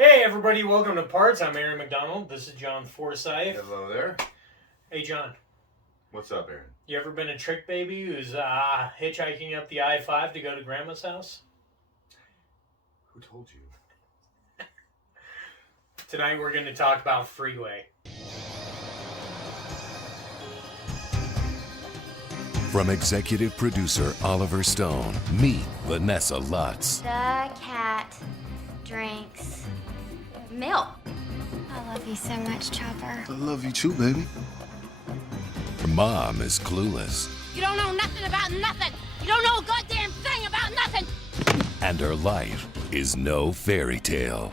Hey everybody, welcome to Parts. I'm Aaron McDonald. This is John Forsyth. Hello there. Hey John, What's up, Aaron? you ever been a trick baby who's hitchhiking up the I-5 to go to Grandma's house? Who told you? Tonight we're going to talk about Freeway. From executive producer Oliver Stone, meet Vanessa Lutz. The cat drinks milk. I love you so much, Chopper. I love you too, baby. Her mom is clueless. You don't know nothing about nothing. You don't know a goddamn thing about nothing. And her life is no fairy tale.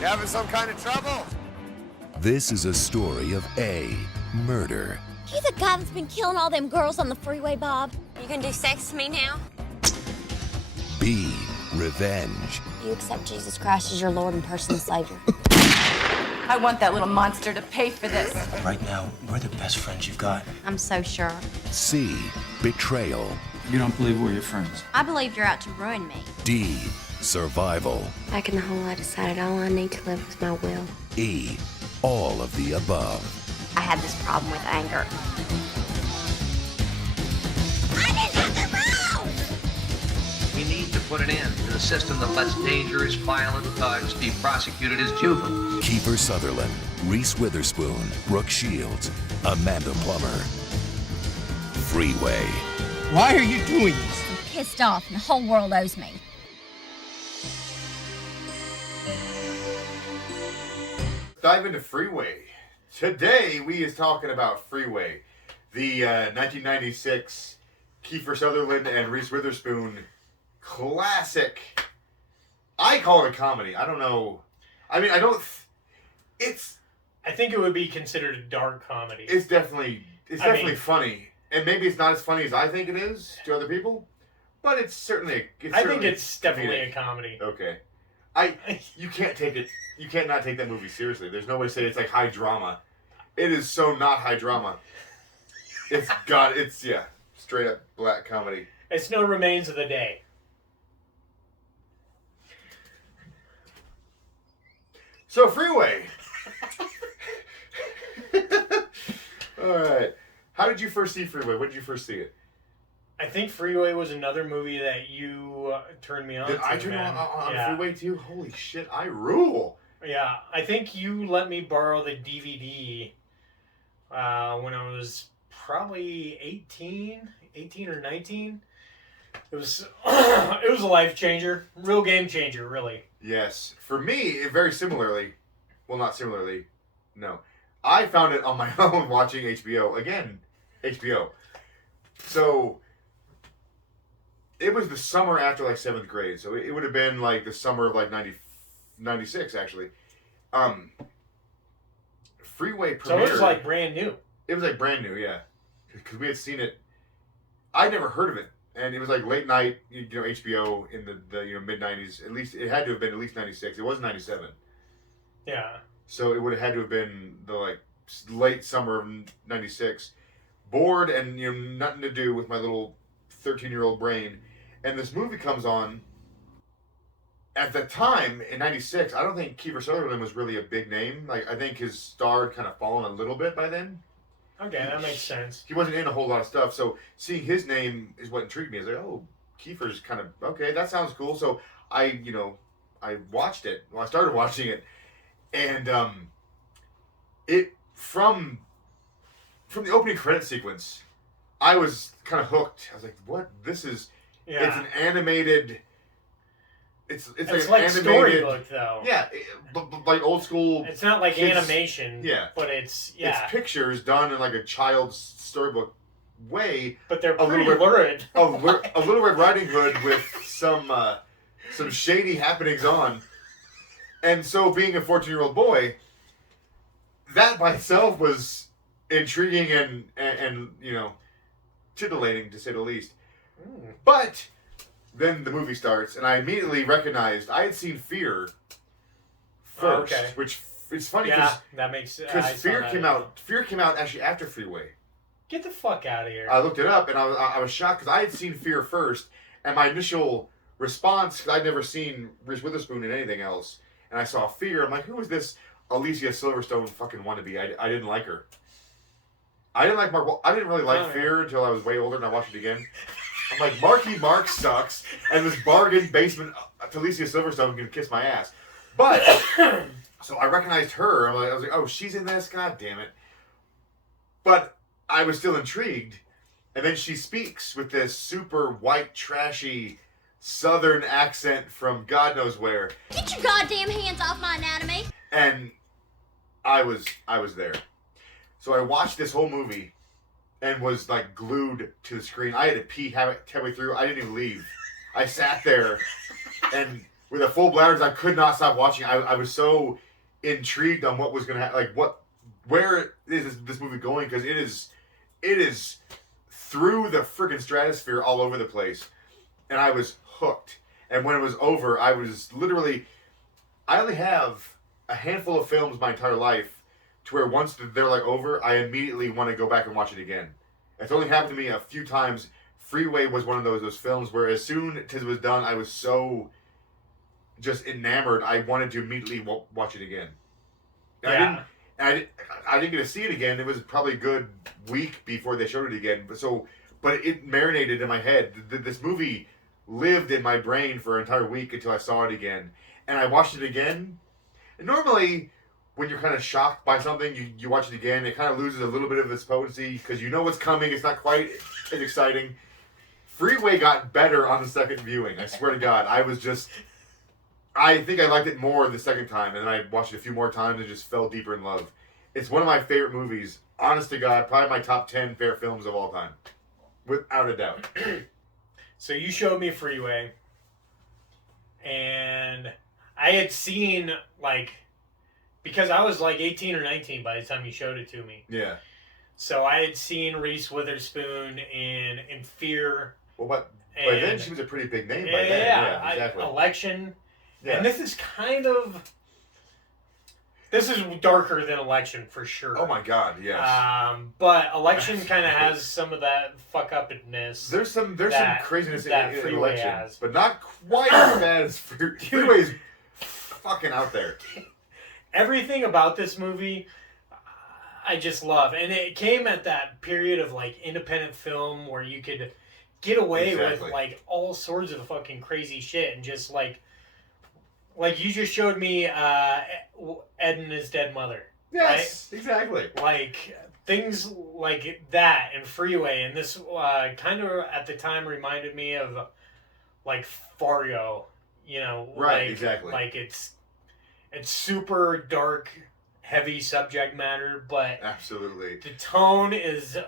You having some kind of trouble? This is a story of A, murder, You the guy that's been killing all them girls on the freeway, Bob? You gonna do sex with me now? B, revenge, You accept Jesus Christ as your Lord and personal Savior. I want that little monster to pay for this. Right now, we're the best friends you've got. I'm so sure. C, betrayal, You don't believe we're your friends. I believed you're out to ruin me. D, survival, Back in the hole, I decided all I need to live was my will. E, all of the above. I had this problem with anger. We need to put an end to the system that lets dangerous, violent thugs be prosecuted as juveniles. Kiefer Sutherland, Reese Witherspoon, Brooke Shields, Amanda Plummer. Freeway. Why are you doing this? I'm pissed off and the whole world owes me. Dive into Freeway. Today we is talking about Freeway, the 1996 Kiefer Sutherland and Reese Witherspoon classic. I call it a comedy. I don't know. I mean, I don't. I think it would be considered a dark comedy. It's definitely funny, and maybe it's not as funny as I think it is to other people, but it's certainly. I think it's definitely a comedy. Okay. You can't take it. You can't not take that movie seriously. There's no way to say it's like high drama. It is so not high drama. It's straight up black comedy. It's no Remains of the Day. So Freeway. All right. How did you first see Freeway? When did you first see it? I think Freeway was another movie that you turned me on Did to, I turn man. on Yeah. Freeway too? Holy shit! I rule. Yeah, I think you let me borrow the DVD when I was probably 18 or 19. It was a life changer, real game changer, really. Yes, for me, very similarly. Well, not similarly. No, I found it on my own watching HBO again. HBO. So it was the summer after like 7th grade, so it would have been like the summer of like 96 actually. Freeway premiered. So it was like brand new. It was like brand new, yeah, because we had seen it. I'd never heard of it, and it was like late night, HBO in the mid 90s. At least it had to have been at least 96. It was 97. Yeah. So it would have had to have been the like late summer of 96. Bored and nothing to do with my little 13-year-old brain, and this movie comes on. At the time in '96, I don't think Kiefer Sutherland was really a big name. Like I think his star had kind of fallen a little bit by then. Okay, that makes sense. He wasn't in a whole lot of stuff, so seeing his name is what intrigued me. I was like, oh, Kiefer's kind of okay. That sounds cool. So I watched it. Well, I started watching it, and it from the opening credit sequence, I was kind of hooked. I was like, what? This is. Yeah. It's an animated. It's like an like animated storybook though. Yeah, but like old school. It's not like kids, animation. Yeah, but it's It's pictures done in like a child's storybook way. But they're pretty lurid. A Little Red Riding Hood with some shady happenings on, and so being a 14-year-old boy, that by itself was intriguing and titillating to say the least. But then the movie starts, and I immediately recognized I had seen Fear first, which it's funny because Fear came out actually after Freeway. Get the fuck out of here. I looked it up, and I was shocked because I had seen Fear first, and my initial response, because I'd never seen Reese Witherspoon in anything else, and I saw Fear. I'm like, who is this Alicia Silverstone fucking wannabe? I didn't like her. I didn't really like Fear until I was way older and I watched it again. I'm like, Marky Mark sucks, and this bargain basement Alicia Silverstone can kiss my ass. But so I recognized her. I was like, oh, she's in this. God damn it! But I was still intrigued, and then she speaks with this super white, trashy Southern accent from God knows where. Get your goddamn hands off my anatomy! And I was there. So I watched this whole movie and was like glued to the screen. I had to pee halfway through. I didn't even leave. I sat there and with a full bladder, I could not stop watching. I was so intrigued on what was going to happen. Like where is this movie going? Because it is through the freaking stratosphere all over the place. And I was hooked. And when it was over, I was literally, I only have a handful of films my entire life to where once they're like over, I immediately want to go back and watch it again. It's only happened to me a few times. Freeway was one of those films where as soon as it was done, I was so just enamored. I wanted to immediately watch it again. And I didn't get to see it again. It was probably a good week before they showed it again. But it marinated in my head. This movie lived in my brain for an entire week until I saw it again. And I watched it again. And normally, when you're kind of shocked by something, you watch it again, it kind of loses a little bit of its potency because you know what's coming. It's not quite as exciting. Freeway got better on the second viewing. I swear to God. I think I liked it more the second time, and then I watched it a few more times and just fell deeper in love. It's one of my favorite movies. Honest to God, probably my top 10 favorite films of all time. Without a doubt. So you showed me Freeway, and I had seen, like, because I was like 18 or 19 by the time you showed it to me. Yeah. So I had seen Reese Witherspoon in Fear. Well, by then she was a pretty big name. By then. Yeah, exactly. Election. Yeah. And this is this is darker than Election for sure. Oh my God, yes. But Election kind of has some of that fuck upness. There's some craziness that in Freeway Election, has. but not quite as bad as Freeway's fucking out there. Everything about this movie, I just love, and it came at that period of like independent film where you could get away with like all sorts of fucking crazy shit and just like you just showed me Ed and his dead mother. Yes, right? exactly. Like things like that and Freeway, and this kind of at the time reminded me of like Fargo, you know, right? Like, exactly. Like it's super dark, heavy subject matter, but absolutely the tone is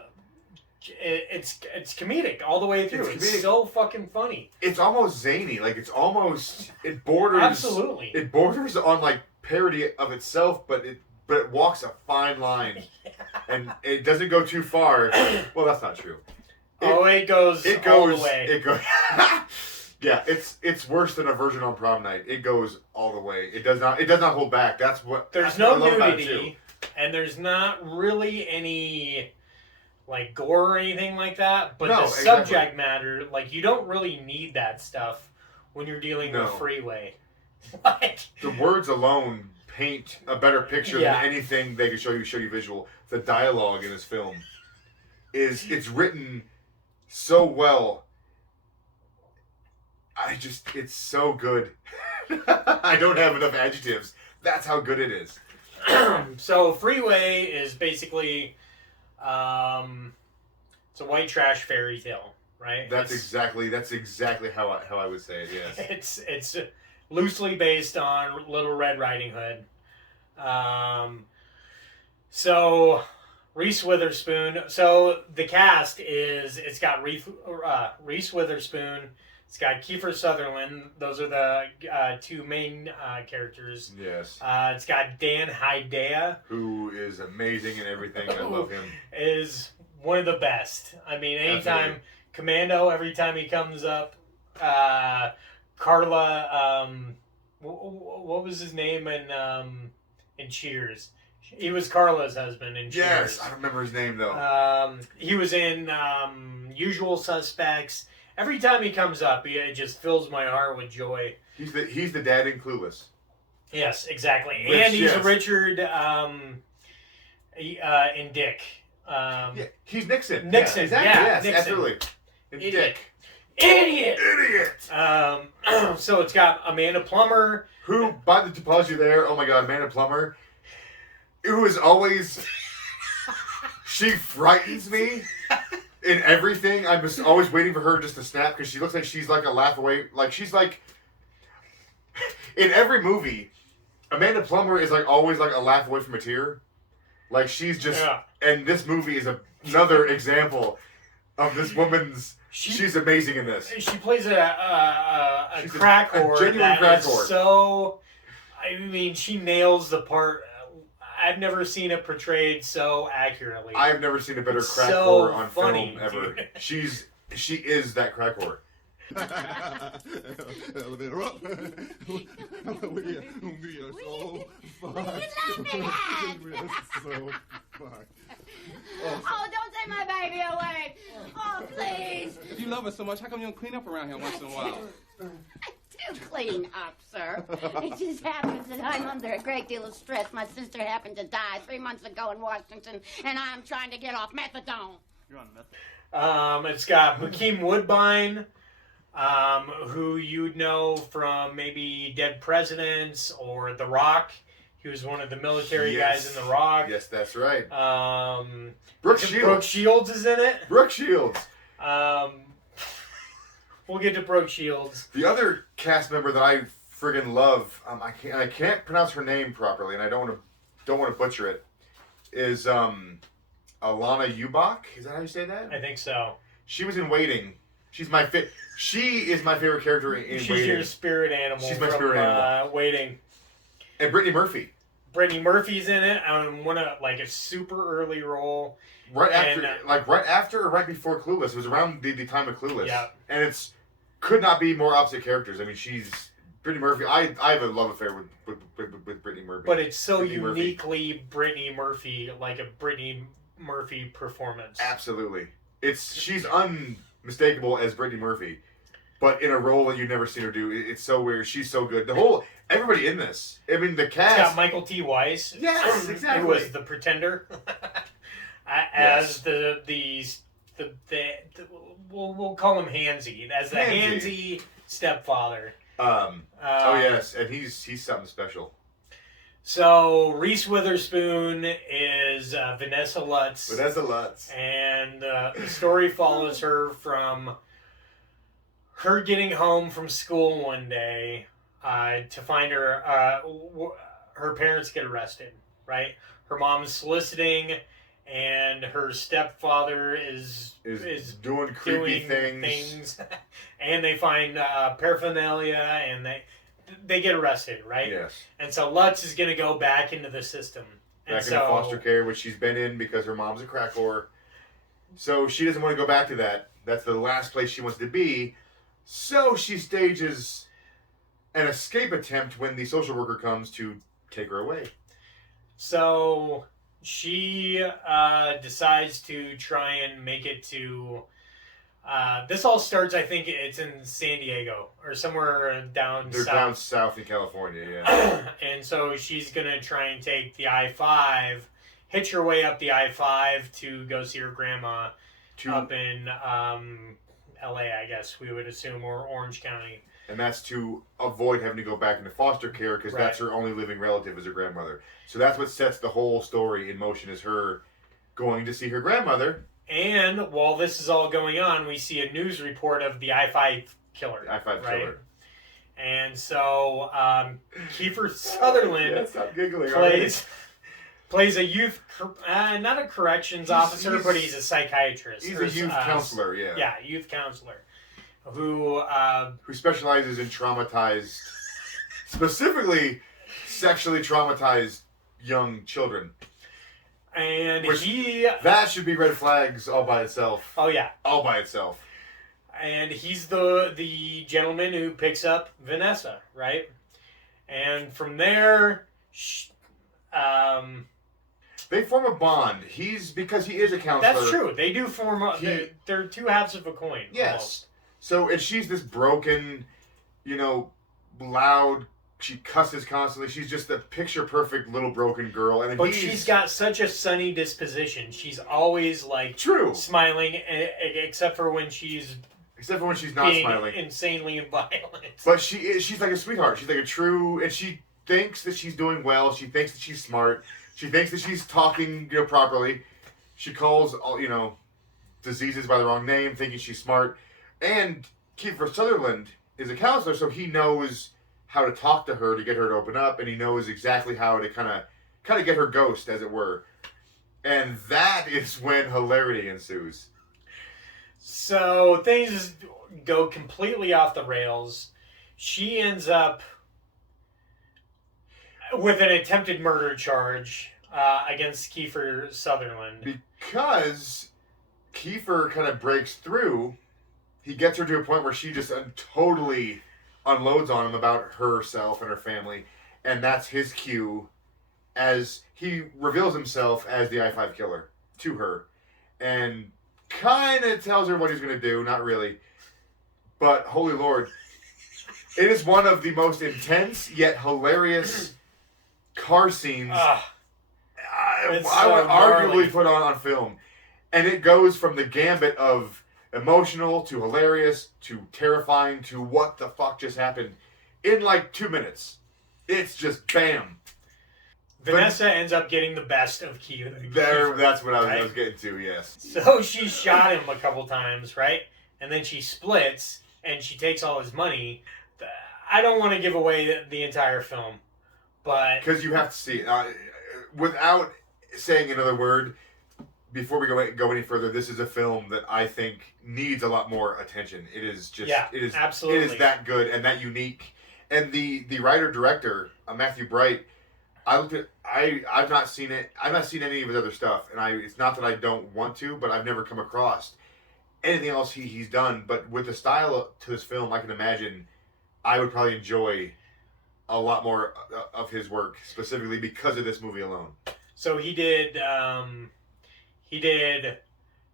it's comedic all the way through. It's so fucking funny. It's almost zany. Like it borders absolutely. It borders on like parody of itself, but it walks a fine line, and it doesn't go too far. Well, that's not true. It goes all the way. It goes. Yeah, it's worse than a Virgin on Prom Night. It goes all the way. It does not hold back. There's no nudity, and there's not really any like gore or anything like that. But the subject matter, like you don't really need that stuff when you're dealing with Freeway. Like the words alone paint a better picture than anything they could show you visual. The dialogue in this film it's written so well. It's so good. I don't have enough adjectives. That's how good it is. So Freeway is basically, it's a white trash fairy tale, right? That's exactly how I would say it. Yes. It's loosely based on Little Red Riding Hood. So Reese Witherspoon. So the cast it's got Reese Witherspoon. It's got Kiefer Sutherland. Those are the two main characters. Yes. It's got Dan Hidea, who is amazing in everything. I love him. Is one of the best. I mean, anytime Absolutely. Commando, every time he comes up, Carla. What was his name in Cheers? He was Carla's husband in Cheers. Yes, I don't remember his name though. He was in Usual Suspects. Every time he comes up, it just fills my heart with joy. He's the dad in Clueless. Yes, exactly. Which, and he's yes. Richard in Dick. Yeah, he's Nixon. Nixon, Yeah, exactly. yeah, Yes, Nixon. absolutely. And Idiot. Dick. Idiot. So it's got Amanda Plummer. Who, by the topology there, oh my god, Amanda Plummer, who is always, she frightens me in everything. I'm just always waiting for her just to snap, because she looks like she's like a laugh away, like she's like, in every movie, Amanda Plummer is like always like a laugh away from a tear. Like she's just, and this movie is another example of this woman's, she's amazing in this. She plays a crack whore. A genuine crack whore. So, I mean, she nails the part. I've never seen it portrayed so accurately. I've never seen a better It's crack so whore on funny, film ever. dude. She is that crack whore. Elevator up. We are so fine. We are so fine. Oh, don't take my baby away. Oh, please. If you love us so much, how come you don't clean up around here once in a while? I do clean up, sir. It just happens that I'm under a great deal of stress. My sister happened to die 3 months ago in Washington, and I'm trying to get off methadone. You're on method. It's got Hakeem Woodbine, who you'd know from maybe Dead Presidents or The Rock. He was one of the military guys in The Rock. Yes, that's right. Brooke Shields is in it. Brooke Shields. We'll get to Brooke Shields. The other cast member that I friggin' love, I can't pronounce her name properly, and I don't want to butcher it, is Alana Ubach. Is that how you say that? I think so. She was in Waiting. She is my favorite character in She's Waiting. your spirit animal. She's my spirit animal. Waiting. And Brittany Murphy. Brittany Murphy's in it on a super early role. Right after or right before Clueless. It was around the time of Clueless. Yeah. And could not be more opposite characters. I mean, Brittany Murphy. I have a love affair with Brittany Murphy. But it's so Brittany uniquely Brittany Murphy, like a Brittany Murphy performance. Absolutely. She's unmistakable as Brittany Murphy, but in a role that you've never seen her do. It's so weird. She's so good. Everybody in this. I mean, the cast. It's got Michael T. Weiss. Yes, exactly. Who was the Pretender. As we'll call him Hansy. As the Hansy stepfather. Oh yes, and he's something special. So Reese Witherspoon is Vanessa Lutz. Vanessa Lutz. And the story follows her from her getting home from school one day to find her parents get arrested, right? Her mom's soliciting, and her stepfather is doing creepy things. And they find paraphernalia, and they get arrested, right? Yes. And so Lutz is going to go back into the system. Back into foster care, which she's been in because her mom's a crack whore. So she doesn't want to go back to that. That's the last place she wants to be. So she stages an escape attempt when the social worker comes to take her away. So she decides to try and make it to... this all starts, I think it's in San Diego or somewhere down south. They're down south in California, yeah. And so she's going to try and take the I-5, hitch her way up the I-5 to go see her grandma up in L.A., I guess we would assume, or Orange County. And that's to avoid having to go back into foster care because that's her only living relative is her grandmother. So that's what sets the whole story in motion, is her going to see her grandmother. And while this is all going on, we see a news report of the I-5 killer. The I-5 killer. And so Kiefer Sutherland stop giggling plays a youth, not a corrections officer, but he's a psychiatrist. He's a youth counselor, yeah. Yeah, youth counselor. Who specializes in traumatized, specifically sexually traumatized young children. And that should be red flags all by itself. Oh yeah. All by itself. And he's the gentleman who picks up Vanessa, right? And from there, they form a bond. Because he is a counselor. That's true. They do form they're two halves of a coin. Yes. Almost. So, and she's this broken, loud, She cusses constantly. She's just a picture-perfect little broken girl. And but she's got such a sunny disposition. She's always, like, true, smiling, except for when she's not smiling. Insanely violent. But she's like a sweetheart. She's like a true... And she thinks that she's doing well. She thinks that she's smart. She thinks that she's talking, properly. She calls, diseases by the wrong name, thinking she's smart. And Kiefer Sutherland is a counselor, so he knows how to talk to her to get her to open up, and he knows exactly how to kind of get her ghost, as it were. And that is when hilarity ensues. So things go completely off the rails. She ends up with an attempted murder charge against Kiefer Sutherland. Because Kiefer kind of breaks through, he gets her to a point where she just totally unloads on him about herself and her family, and that's his cue as he reveals himself as the I-5 killer to her, and kind of tells her what he's going to do. Not really, but holy Lord, it is one of the most intense yet hilarious car scenes I would arguably put on film, and it goes from the gambit of emotional to hilarious to terrifying to what the fuck just happened in like 2 minutes. It's just bam. Vanessa ends up getting the best of Kiefer. That's what I was getting to, yes. So she shot him a couple times, right? And then she splits and she takes all his money. I don't want to give away the entire film, but... Because you have to see it. Without saying another word, before we go any further, this is a film that I think needs a lot more attention. It is just, absolutely. It is that good and that unique. And the writer-director, Matthew Bright, I've not seen it. I've not seen any of his other stuff, and it's not that I don't want to, but I've never come across anything else he's done. But with the style to this film, I can imagine I would probably enjoy a lot more of his work, specifically because of this movie alone. So he did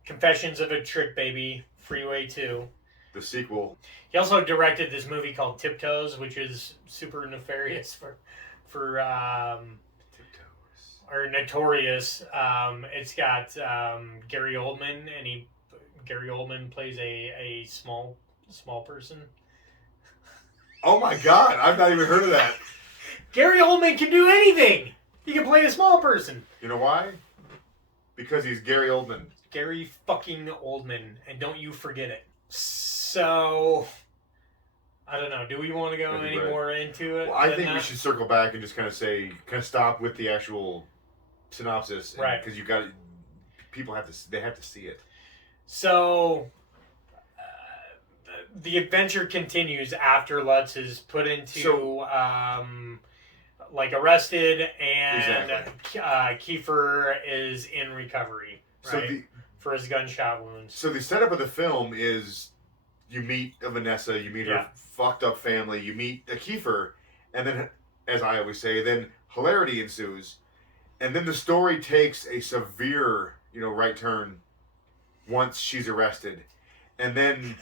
Confessions of a Trick Baby, Freeway 2. The sequel. He also directed this movie called Tiptoes, which is super nefarious for or notorious. It's got Gary Oldman, and Gary Oldman plays a small person. Oh my God! I've not even heard of that. Gary Oldman can do anything. He can play a small person. You know why? Because he's Gary Oldman. Gary fucking Oldman, and don't you forget it. So, I don't know. Do we want to go any more into it? Well, I think we should circle back and just kind of stop with the actual synopsis, right? Because people have to see it. So, the adventure continues after Lutz is put into arrested, and Kiefer is in recovery, right? For his gunshot wounds. So the setup of the film is you meet Vanessa, you meet her fucked up family, you meet Kiefer, and then, as I always say, then hilarity ensues, and then the story takes a severe, right turn once she's arrested, and then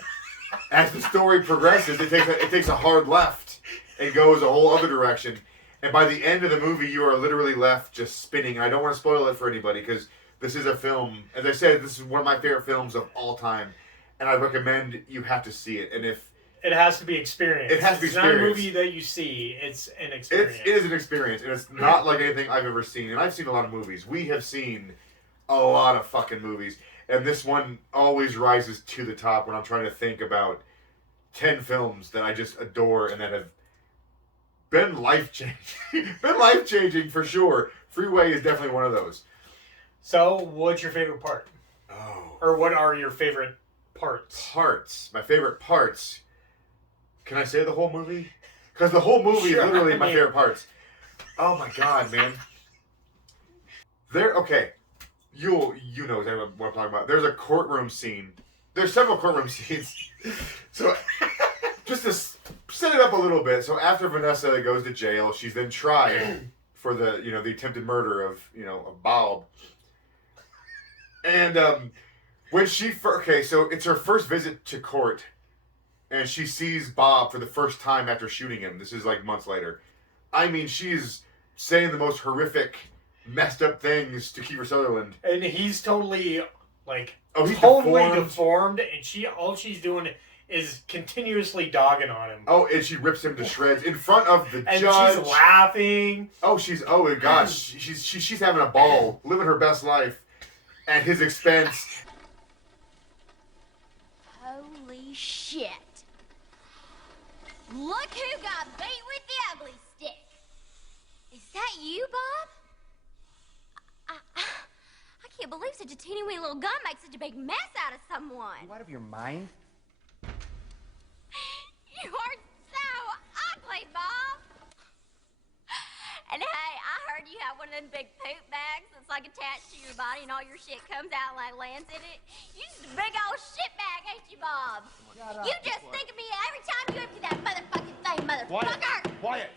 as the story progresses, it takes a hard left and goes a whole other direction. And by the end of the movie, you are literally left just spinning. And I don't want to spoil it for anybody because this is a film, as I said, this is one of my favorite films of all time. And I recommend you have to see it. And if it has to be experienced. It has to be experienced. It's not a movie that you see. It's an experience. It is an experience. And it's not like anything I've ever seen. And I've seen a lot of movies. We have seen a lot of fucking movies. And this one always rises to the top when I'm trying to think about 10 films that I just adore and that have been life-changing for sure. Freeway is definitely one of those. So, what's your favorite part? Oh. Or what are your favorite parts? My favorite parts. Can I say the whole movie? Because the whole movie is literally my favorite parts. Oh my God, man. Okay. You know exactly what I'm talking about. There's a courtroom scene. There's several courtroom scenes. So, just to set it up a little bit. So after Vanessa goes to jail, she's then tried for the attempted murder of Bob. And when so it's her first visit to court, and she sees Bob for the first time after shooting him. This is like months later. I mean, she's saying the most horrific, messed up things to Kiefer Sutherland. And he's totally, like, he's totally deformed, and all she's doing is continuously dogging on him. Oh, and she rips him to shreds in front of the and judge. And she's laughing. Oh, my gosh. She's having a ball, living her best life at his expense. Holy shit. Look who got beat with the ugly stick. Is that you, Bob? I can't believe such a teeny-weeny little gun makes such a big mess out of someone. You out of your mind? You are so ugly, Bob. And hey, I heard you have one of them big poop bags that's like attached to your body and all your shit comes out and like lands in it. You just a big old shit bag, ain't you, Bob? You just think of me every time you empty that motherfucking thing, motherfucker. Quiet.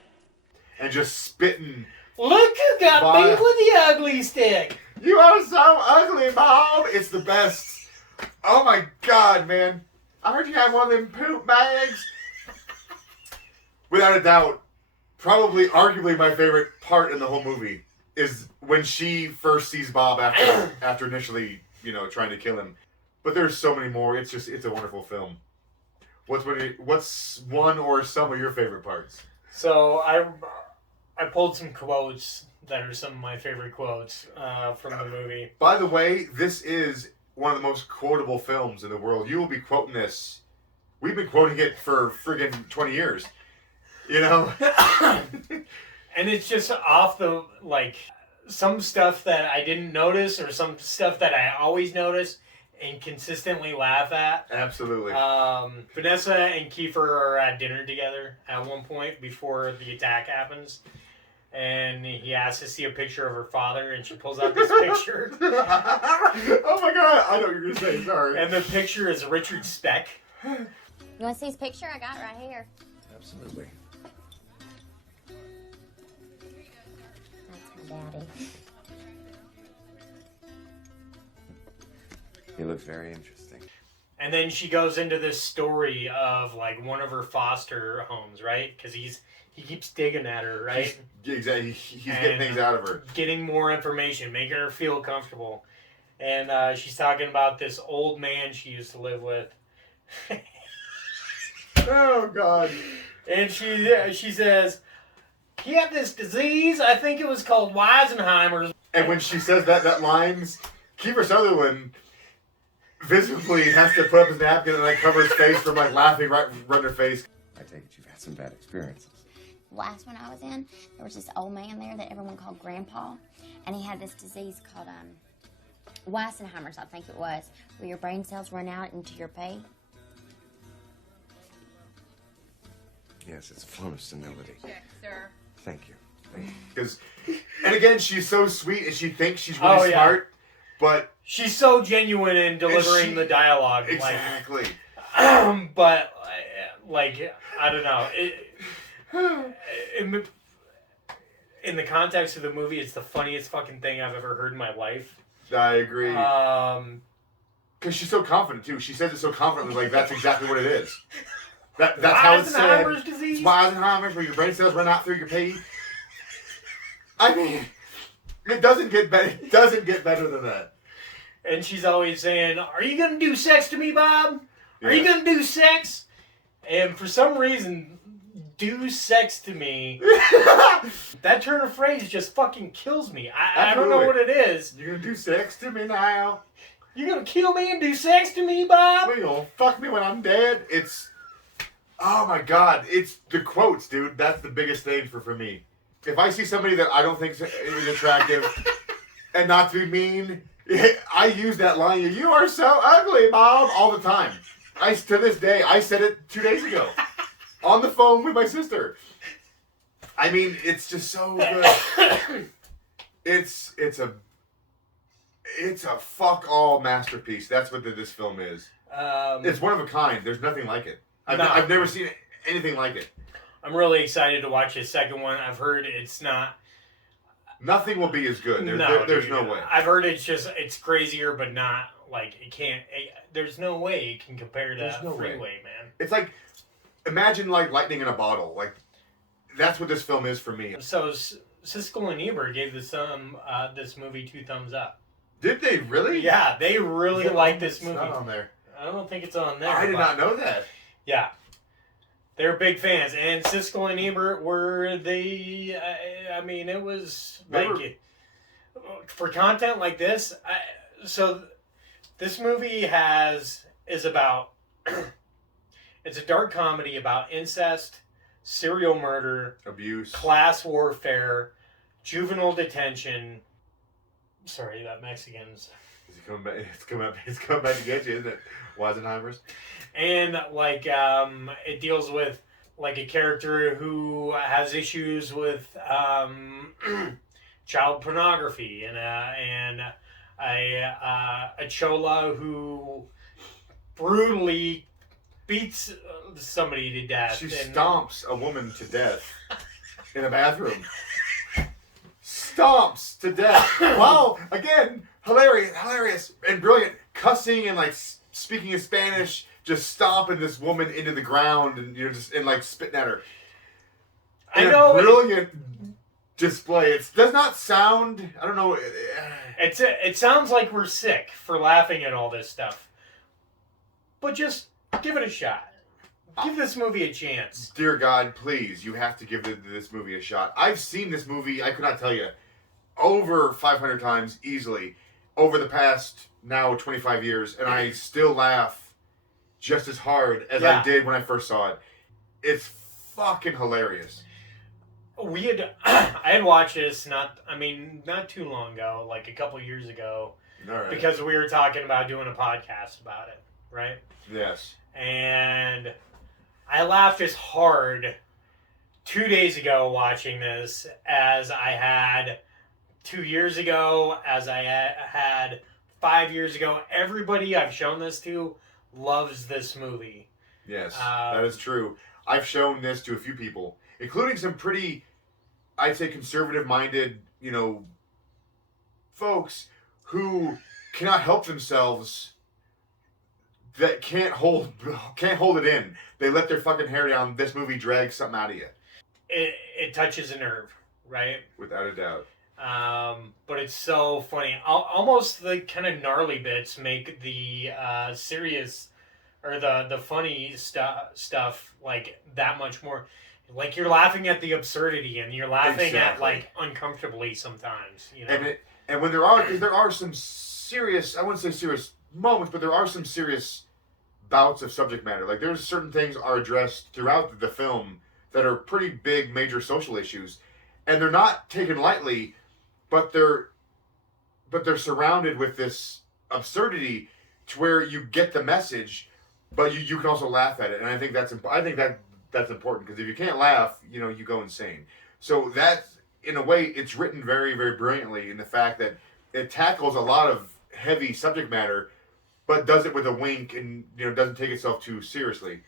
And just spitting. Look who got beat with the ugly stick. You are so ugly, Bob. It's the best. Oh my God, man. I heard you have one of them poop bags. Without a doubt, probably, arguably my favorite part in the whole movie is when she first sees Bob after initially, trying to kill him. But there's so many more. It's a wonderful film. What's one or some of your favorite parts? So I pulled some quotes that are some of my favorite quotes from the movie. By the way, this is one of the most quotable films in the world. You will be quoting this. We've been quoting it for friggin' 20 years. And it's just off the, some stuff that I didn't notice or some stuff that I always notice and consistently laugh at. Absolutely. Vanessa and Kiefer are at dinner together at one point before the attack happens. And he asks to see a picture of her father, and she pulls out this picture. Oh my God, I know what you're going to say, sorry. And the picture is Richard Speck. You want to see his picture? I got it right here. Absolutely. That's my daddy. He looks very interesting. And then she goes into this story of, one of her foster homes, right? Because he keeps digging at her, right? Exactly. He's getting things out of her. Getting more information, making her feel comfortable. And she's talking about this old man she used to live with. Oh, God. And she says, he had this disease, I think it was called Weisenheimer's. And when she says that lines, Kiefer Sutherland visibly has to put up his napkin and cover his face from laughing right in her face. I take it you've had some bad experiences. Last one I was in, there was this old man there that everyone called Grandpa, and he had this disease called Weisenheimer's, I think it was, where your brain cells run out into your pay. Yes, it's a form of senility. Check, sir. Thank you. And again, she's so sweet and she thinks she's really smart, but she's so genuine in delivering the dialogue. Exactly. But I don't know. In the context of the movie, it's the funniest fucking thing I've ever heard in my life. I agree. Because she's so confident too. She says it so confidently, that's exactly what it is. That's how it's said. Weisenheimer's disease? Weisenheimer's, where your brain cells run out through your pee. I mean, it doesn't get better. It doesn't get better than that. And she's always saying, "Are you gonna do sex to me, Bob? Are you gonna do sex?" And for some reason, "do sex to me." That turn of phrase just fucking kills me. I don't know what it is. You're gonna do sex to me now? You're gonna kill me and do sex to me, Bob? You're gonna fuck me when I'm dead? Oh my God, it's the quotes, dude. That's the biggest thing for me. If I see somebody that I don't think is attractive, and not to be mean, I use that line, "You are so ugly, Bob," all the time. To this day, I said it 2 days ago. On the phone with my sister. I mean, it's just so good. It's a fuck all masterpiece. That's what this film is. It's one of a kind. There's nothing like it. I've never seen anything like it. I'm really excited to watch the second one. I've heard it's not... Nothing will be as good. There's no way. I've heard it's crazier, but not, it can't... there's no way it can compare to Freeway, man. It's imagine, lightning in a bottle. that's what this film is for me. So Siskel and Ebert gave this movie 2 thumbs up. Did they really? Yeah, they really like this movie. It's not on there. I don't think it's on there. I did not know that. Yeah. They're big fans. And Siskel and Ebert were I mean, it was like... For content like this, so this movie is about... It's a dark comedy about incest, serial murder... Abuse. Class warfare, juvenile detention... Sorry, that Mexican's... Is he coming back? It's coming back to get you, isn't it? Weisenheimer's. And like it deals with like a character who has issues with child pornography and a chola who brutally beats somebody to death. She stomps a woman to death in a bathroom. Stomps to death. Wow, again, hilarious and brilliant. Cussing and like speaking in Spanish, just stomping this woman into the ground and just like spitting at her. And I know a brilliant display. It does not sound. I don't know. It sounds like we're sick for laughing at all this stuff, but just give it a shot. Give this movie a chance. Dear God, please, you have to give this movie a shot. I've seen this movie, I could not tell you, over 500 times easily over the past now 25 years, and I still laugh just as hard as I did when I first saw it. It's fucking hilarious. I had watched this not too long ago, like a couple years ago, because we were talking about doing a podcast about it, right? Yes. And I laughed as hard 2 days ago watching this as I had 2 years ago, as I had 5 years ago. Everybody I've shown this to loves this movie. Yes, that is true. I've shown this to a few people, including some pretty, I'd say, conservative-minded, folks who cannot help themselves, that can't hold it in. They let their fucking hair down. This movie drags something out of you. It touches a nerve, right? Without a doubt. But it's so funny. Almost the kind of gnarly bits make the serious or the funny stuff like that much more. Like you're laughing at the absurdity and you're laughing at like uncomfortably sometimes. And when there are some serious, I wouldn't say serious moments, but there are some serious bouts of subject matter. Like there's certain things are addressed throughout the film that are pretty big, major social issues, and they're not taken lightly, but they're surrounded with this absurdity to where you get the message, but you can also laugh at it, and I think that's important, because if you can't laugh, you go insane. So that's, in a way, it's written very, very brilliantly in the fact that it tackles a lot of heavy subject matter, but does it with a wink and doesn't take itself too seriously,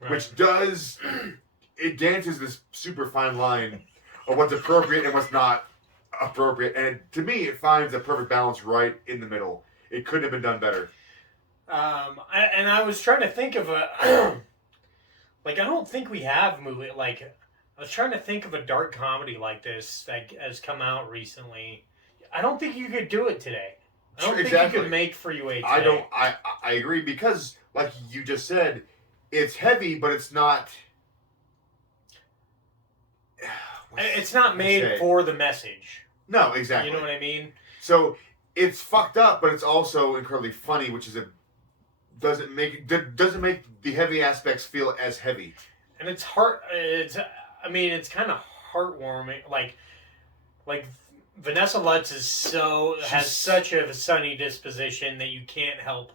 right. Which it dances this super fine line of what's appropriate and what's not appropriate, and to me, it finds a perfect balance right in the middle. It couldn't have been done better. I was trying to think of a like, I don't think we have movie like. I was trying to think of a dark comedy like this that has come out recently. I don't think you could do it today. I don't think you could make Freeway today. I agree, because, like you just said, it's heavy, but it's not... It's not made for the message. No, exactly. You know what I mean? So, it's fucked up, but it's also incredibly funny, which is doesn't make the heavy aspects feel as heavy. And it's kind of heartwarming. Like Vanessa Lutz has such a sunny disposition that you can't help,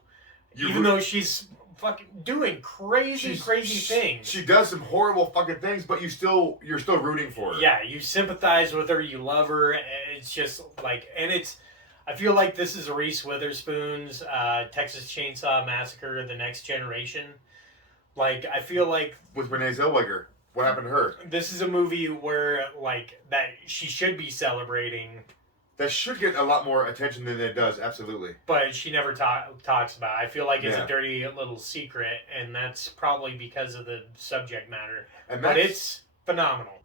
even though she's fucking doing crazy things. She does some horrible fucking things, but you're still rooting for her. Yeah, you sympathize with her, you love her. It's just like, and I feel like this is Reese Witherspoon's Texas Chainsaw Massacre: The Next Generation. Like, I feel like with Renee Zellweger. What happened to her? This is a movie where, like, that she should be celebrating. That should get a lot more attention than it does, absolutely. But she never talks about it. I feel like it's a dirty little secret, and that's probably because of the subject matter. But it's phenomenal.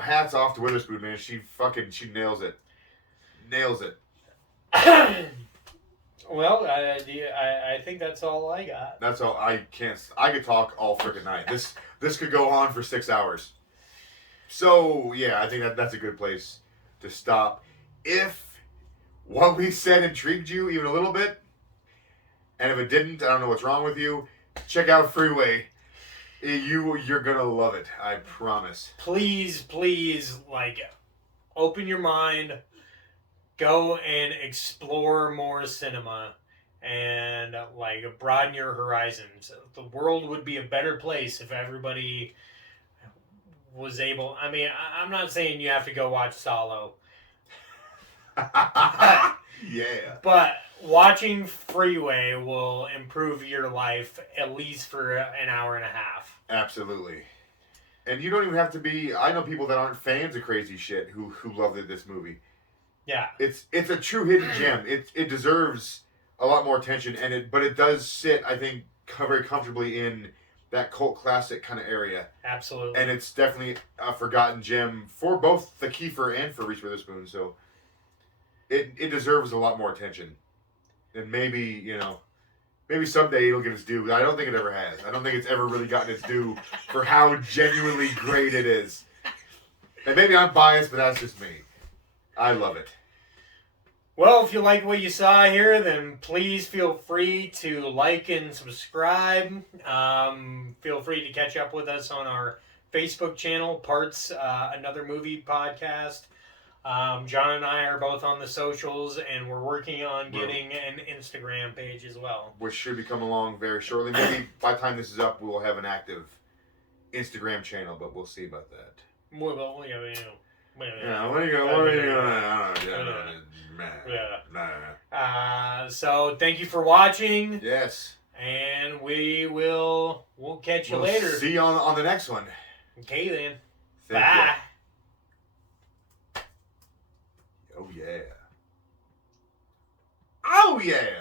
hats off to Witherspoon, man. She nails it. Nails it. Well, I think that's all I got. That's all. I could talk all freaking night. This could go on for 6 hours. So, yeah, I think that's a good place to stop. If what we said intrigued you even a little bit, and if it didn't, I don't know what's wrong with you, check out Freeway. You're gonna love it. I promise. Please, open your mind. Go and explore more cinema and broaden your horizons. The world would be a better place if everybody was able. I mean, I'm not saying you have to go watch Solo. Yeah. But watching Freeway will improve your life at least for an hour and a half. Absolutely. And you don't even have to be. I know people that aren't fans of crazy shit who love this movie. Yeah, it's a true hidden gem. It deserves a lot more attention, but it does sit, I think, very comfortably in that cult classic kind of area. Absolutely. And it's definitely a forgotten gem for both the Kiefer and for Reese Witherspoon. So it deserves a lot more attention, and maybe someday it'll get its due. But I don't think it ever has. I don't think it's ever really gotten its due for how genuinely great it is. And maybe I'm biased, but that's just me. I love it. Well, if you like what you saw here, then please feel free to like and subscribe. Feel free to catch up with us on our Facebook channel, Parts, Another Movie Podcast. John and I are both on the socials, and we're working on getting an Instagram page as well. Which should be coming along very shortly. Maybe by the time this is up, we'll have an active Instagram channel, but we'll see about that. Well, what are you going? So thank you for watching. Yes. And we'll catch you later. See you on the next one. Okay then. Thank Bye. You. Oh yeah. Oh yeah.